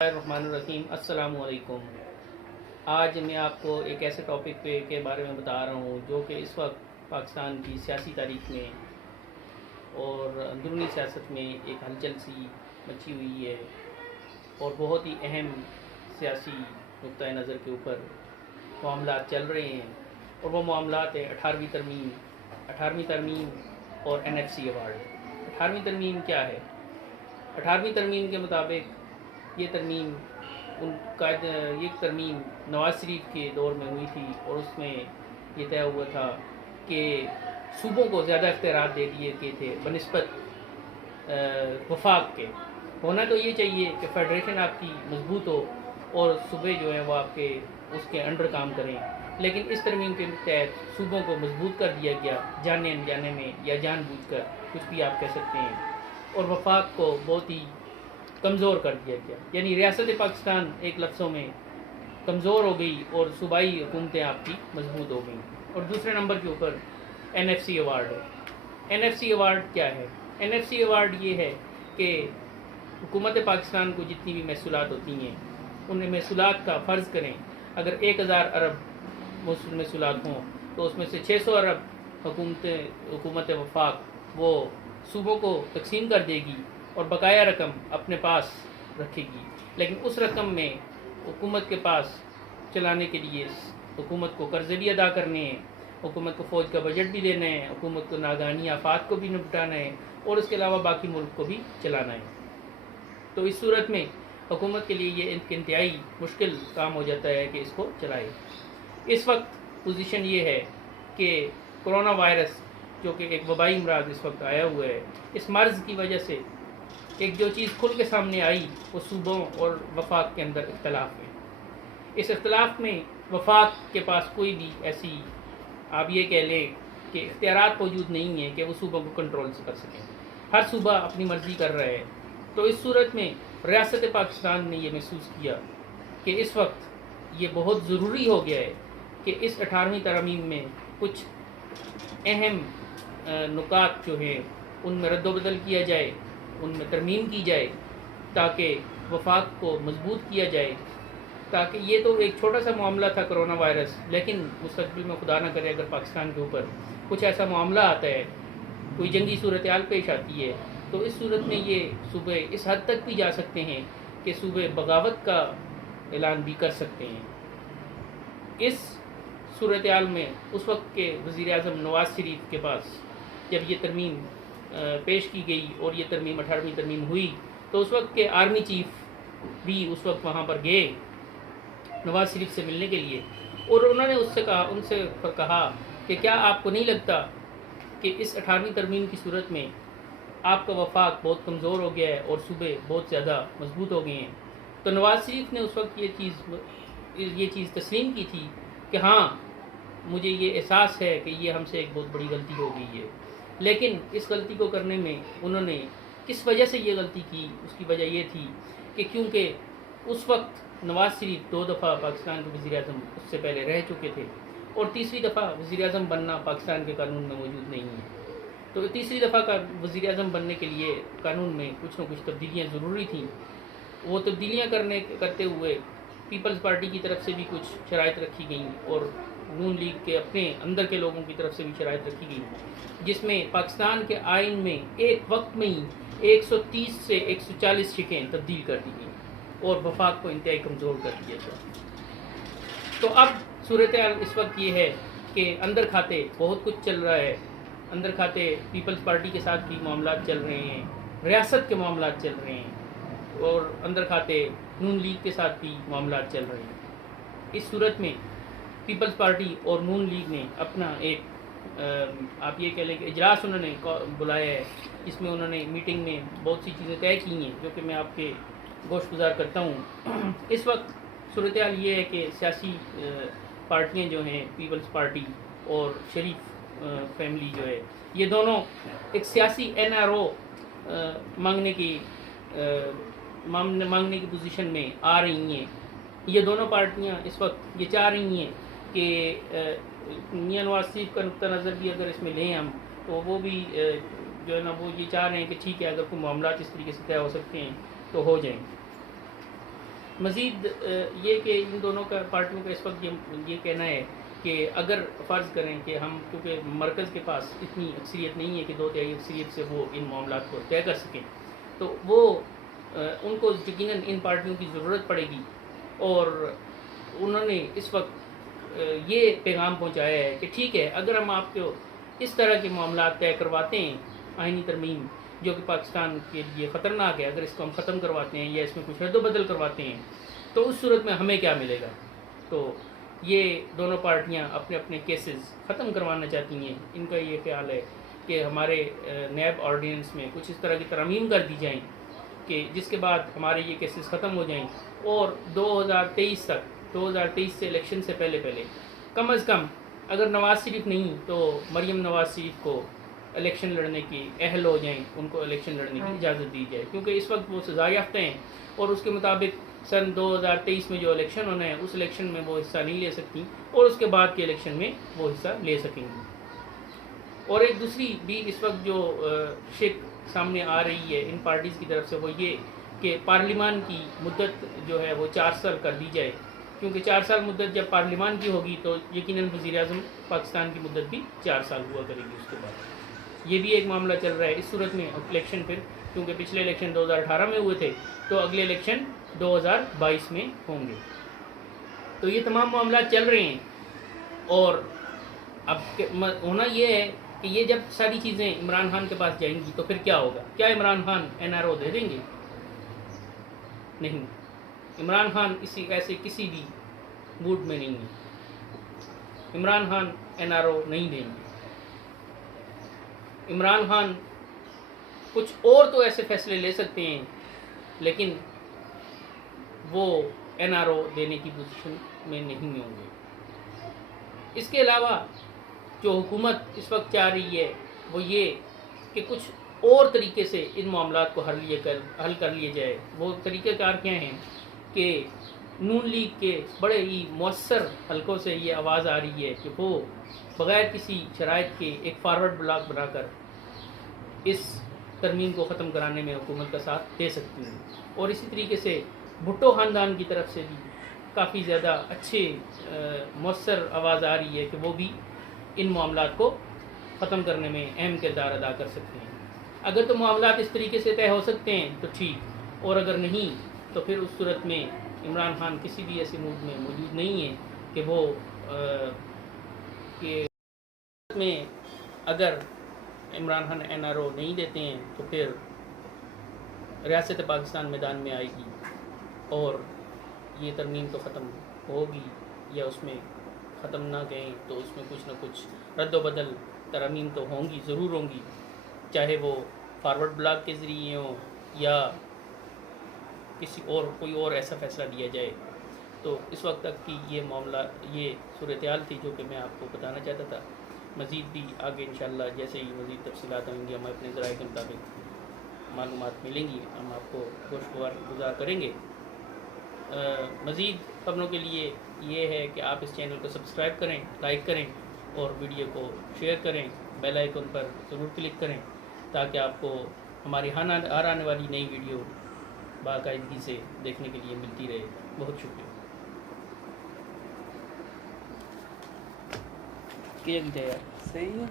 الرحمن الرحیم، السلام علیکم۔ آج میں آپ کو ایک ایسے ٹاپک کے بارے میں بتا رہا ہوں جو کہ اس وقت پاکستان کی سیاسی تاریخ میں اور اندرونی سیاست میں ایک ہلچل سی مچی ہوئی ہے اور بہت ہی اہم سیاسی نقطۂ نظر کے اوپر معاملات چل رہے ہیں، اور وہ معاملات ہیں 18ویں ترمیم اور NFC ایوارڈ۔ 18ویں ترمیم کیا ہے؟ 18ویں ترمیم کے مطابق یہ ترمیم نواز شریف کے دور میں ہوئی تھی، اور اس میں یہ طے ہوا تھا کہ صوبوں کو زیادہ اختیارات دے دیے گئے تھے بنسبت وفاق کے۔ ہونا تو یہ چاہیے کہ فیڈریشن آپ کی مضبوط ہو اور صوبے جو ہیں وہ آپ کے اس کے انڈر کام کریں، لیکن اس ترمیم کے تحت صوبوں کو مضبوط کر دیا گیا، جانے انجانے میں یا جان بوجھ کر، کچھ بھی آپ کہہ سکتے ہیں، اور وفاق کو بہت ہی کمزور کر دیا گیا۔ یعنی ریاست پاکستان ایک لفظوں میں کمزور ہو گئی اور صوبائی حکومتیں آپ کی مضبوط ہو گئیں۔ اور دوسرے نمبر کے اوپر NFC ایوارڈ ہے۔ NFC ایوارڈ کیا ہے؟ NFC ایوارڈ یہ ہے کہ حکومت پاکستان کو جتنی بھی محصولات ہوتی ہیں ان محصولات کا فرض کریں، اگر 1000 ارب محصولات ہوں تو اس میں سے 600 ارب حکومت وفاق وہ صوبوں کو تقسیم کر دے گی اور بقایا رقم اپنے پاس رکھے گی، لیکن اس رقم میں حکومت کے پاس چلانے کے لیے حکومت کو قرضے بھی ادا کرنے ہیں، حکومت کو فوج کا بجٹ بھی دینا ہے، حکومت کو ناگہانی آفات کو بھی نپٹانا ہے، اور اس کے علاوہ باقی ملک کو بھی چلانا ہے۔ تو اس صورت میں حکومت کے لیے یہ انتہائی مشکل کام ہو جاتا ہے کہ اس کو چلائے۔ اس وقت پوزیشن یہ ہے کہ کرونا وائرس جو کہ ایک وبائی امراض اس وقت آیا ہوا ہے، اس مرض کی وجہ سے ایک جو چیز کھل کے سامنے آئی وہ صوبوں اور وفاق کے اندر اختلاف ہے۔ اس اختلاف میں وفاق کے پاس کوئی بھی ایسی آپ یہ کہہ لیں کہ اختیارات موجود نہیں ہیں کہ وہ صوبوں کو کنٹرول کر سکیں، ہر صوبہ اپنی مرضی کر رہا ہے۔ تو اس صورت میں ریاست پاکستان نے یہ محسوس کیا کہ اس وقت یہ بہت ضروری ہو گیا ہے کہ اس 18ویں ترمیم میں کچھ اہم نکات جو ہیں ان میں رد و بدل کیا جائے، ان میں ترمیم کی جائے، تاکہ وفاق کو مضبوط کیا جائے، تاکہ یہ تو ایک چھوٹا سا معاملہ تھا کرونا وائرس، لیکن مستقبل میں خدا نہ کرے اگر پاکستان کے اوپر کچھ ایسا معاملہ آتا ہے، کوئی جنگی صورتحال پیش آتی ہے، تو اس صورت میں یہ صوبے اس حد تک بھی جا سکتے ہیں کہ صوبے بغاوت کا اعلان بھی کر سکتے ہیں۔ اس صورتحال میں اس وقت کے وزیر اعظم نواز شریف کے پاس جب یہ ترمیم پیش کی گئی اور یہ ترمیم 18ویں ترمیم ہوئی، تو اس وقت کے آرمی چیف بھی اس وقت وہاں پر گئے نواز شریف سے ملنے کے لیے، اور انہوں نے ان سے کہا کہ کیا آپ کو نہیں لگتا کہ اس 18ویں ترمیم کی صورت میں آپ کا وفاق بہت کمزور ہو گیا ہے اور صوبے بہت زیادہ مضبوط ہو گئے ہیں؟ تو نواز شریف نے اس وقت یہ چیز تسلیم کی تھی کہ ہاں مجھے یہ احساس ہے کہ یہ ہم سے ایک بہت بڑی غلطی ہو گئی ہے، لیکن اس غلطی کو کرنے میں انہوں نے کس وجہ سے یہ غلطی کی، اس کی وجہ یہ تھی کہ کیونکہ اس وقت نواز شریف 2 دفعہ پاکستان کے وزیر اعظم اس سے پہلے رہ چکے تھے، اور تیسری دفعہ وزیر اعظم بننا پاکستان کے قانون میں موجود نہیں ہے۔ تو تیسری دفعہ کا وزیر اعظم بننے کے لیے قانون میں کچھ نہ کچھ تبدیلیاں ضروری تھیں۔ وہ تبدیلیاں کرتے ہوئے پیپلز پارٹی کی طرف سے بھی کچھ شرائط رکھی گئیں، اور نون لیگ کے اپنے اندر کے لوگوں کی طرف سے بھی شرائط رکھی گئیں، جس میں پاکستان کے آئین میں ایک وقت میں ہی 130 سے 140 شقیں تبدیل کر دی گئیں اور وفاق کو انتہائی کمزور کر دیا گیا۔ تو اب صورتحال اس وقت یہ ہے کہ اندر کھاتے بہت کچھ چل رہا ہے، اندر کھاتے پیپلز پارٹی کے ساتھ بھی معاملات چل رہے ہیں، ریاست کے معاملات چل رہے ہیں، اور اندر کھاتے نون لیگ کے ساتھ بھی معاملات چل رہے ہیں۔ اس صورت میں پیپلز پارٹی اور نون لیگ نے اپنا ایک آپ یہ کہہ لیں کہ اجلاس انہوں نے بلایا ہے، اس میں انہوں نے میٹنگ میں بہت سی چیزیں طے کی ہیں جو کہ میں آپ کے گوش گزار کرتا ہوں۔ اس وقت صورتحال یہ ہے کہ سیاسی پارٹیاں جو ہیں پیپلز پارٹی اور شریف فیملی جو ہے، یہ دونوں ایک سیاسی NRO مانگنے کی پوزیشن میں آ رہی ہیں۔ یہ دونوں پارٹیاں اس وقت یہ چاہ رہی ہیں کہ میاں نواز شریف کا نقطہ نظر بھی اگر اس میں لیں ہم، تو وہ بھی جو ہے نا وہ یہ چاہ رہے ہیں کہ ٹھیک ہے اگر کوئی معاملات اس طریقے سے طے ہو سکتے ہیں تو ہو جائیں۔ مزید یہ کہ ان دونوں کا پارٹیوں کا اس وقت یہ کہنا ہے کہ اگر فرض کریں کہ ہم کیونکہ مرکز کے پاس اتنی اکثریت نہیں ہے کہ 2/3 اکثریت سے وہ ان معاملات کو طے کر سکیں، تو وہ ان کو یقیناً ان پارٹیوں کی ضرورت پڑے گی، اور انہوں نے اس وقت یہ پیغام پہنچایا ہے کہ ٹھیک ہے، اگر ہم آپ کو اس طرح کے معاملات طے کرواتے ہیں، آئینی ترمیم جو کہ پاکستان کے لیے خطرناک ہے، اگر اس کو ہم ختم کرواتے ہیں یا اس میں کچھ رد و بدل کرواتے ہیں تو اس صورت میں ہمیں کیا ملے گا۔ تو یہ دونوں پارٹیاں اپنے اپنے کیسز ختم کروانا چاہتی ہیں۔ ان کا یہ خیال ہے کہ ہمارے نیب آرڈیننس میں کچھ اس طرح کی ترامیم کر دی جائیں کہ جس کے بعد ہمارے یہ کیسز ختم ہو جائیں، اور 2023 سے الیکشن سے پہلے کم از کم اگر نواز شریف نہیں تو مریم نواز شریف کو الیکشن لڑنے کی اہل ہو جائیں، ان کو الیکشن لڑنے کی اجازت دی جائے، کیونکہ اس وقت وہ سزا یافتہ ہیں اور اس کے مطابق سن 2023 میں جو الیکشن ہونا ہے اس الیکشن میں وہ حصہ نہیں لے سکتی، اور اس کے بعد کے الیکشن میں وہ حصہ لے سکیں گی۔ اور ایک دوسری بھی اس وقت جو شک سامنے آ رہی ہے ان پارٹیز کی طرف سے، وہ یہ کہ پارلیمان کی مدت جو ہے وہ 4 سال کر دی جائے، کیونکہ 4 سال مدت جب پارلیمان کی ہوگی تو یقیناً وزیر اعظم پاکستان کی مدت بھی 4 سال ہوا کرے گی اس کے بعد۔ یہ بھی ایک معاملہ چل رہا ہے۔ اس صورت میں الیکشن پھر، کیونکہ پچھلے الیکشن 2018 میں ہوئے تھے تو اگلے الیکشن 2022 میں ہوں گے۔ تو یہ تمام معاملات چل رہے ہیں، اور اب ہونا یہ ہے کہ یہ جب ساری چیزیں عمران خان کے پاس جائیں گی تو پھر کیا ہوگا؟ کیا عمران خان NRO دے دیں گے؟ نہیں، عمران خان ایسے کسی بھی موڈ میں نہیں ہے۔ عمران خان NRO نہیں دیں گے۔ عمران خان کچھ اور تو ایسے فیصلے لے سکتے ہیں، لیکن وہ NRO دینے کی پوزیشن میں نہیں ہوں گے۔ اس کے علاوہ جو حکومت اس وقت چاہ رہی ہے وہ یہ کہ کچھ اور طریقے سے ان معاملات کو حل کر لیے جائے۔ وہ طریقہ کار کیا ہیں کہ نون لیگ کے بڑے ہی مؤثر حلقوں سے یہ آواز آ رہی ہے کہ وہ بغیر کسی شرائط کے ایک فارورڈ بلاک بنا کر اس ترمیم کو ختم کرانے میں حکومت کا ساتھ دے سکتی ہیں، اور اسی طریقے سے بھٹو خاندان کی طرف سے بھی کافی زیادہ اچھے مؤثر آواز آ رہی ہے کہ وہ بھی ان معاملات کو ختم کرنے میں اہم کردار ادا کر سکتے ہیں۔ اگر تو معاملات اس طریقے سے طے ہو سکتے ہیں تو ٹھیک، اور اگر نہیں تو پھر اس صورت میں عمران خان کسی بھی ایسے موڈ میں موجود نہیں ہے کہ وہ میں اگر عمران خان NRO نہیں دیتے ہیں تو پھر ریاست پاکستان میدان میں آئے گی، اور یہ ترمیم تو ختم ہوگی، یا اس میں ختم نہ گئیں تو اس میں کچھ نہ کچھ رد و بدل ترامیم تو ہوں گی، ضرور ہوں گی، چاہے وہ فارورڈ بلاک کے ذریعے ہوں یا کسی اور کوئی اور ایسا فیصلہ لیا جائے۔ تو اس وقت تک کی یہ معاملہ، یہ صورتحال تھی جو کہ میں آپ کو بتانا چاہتا تھا۔ مزید بھی آگے انشاءاللہ جیسے ہی مزید تفصیلات ہوں گی، ہم اپنے ذرائع کے مطابق معلومات ملیں گی، ہم آپ کو گزار کریں گے۔ مزید خبروں کے لیے یہ ہے کہ آپ اس چینل کو سبسکرائب کریں، لائک کریں، اور ویڈیو کو شیئر کریں، بیل آئیکن پر ضرور کلک کریں تاکہ آپ کو ہماری ہر آنے والی نئی ویڈیو باقاعدگی سے دیکھنے کے لیے ملتی رہے۔ بہت شکریہ۔ صحیح ہے۔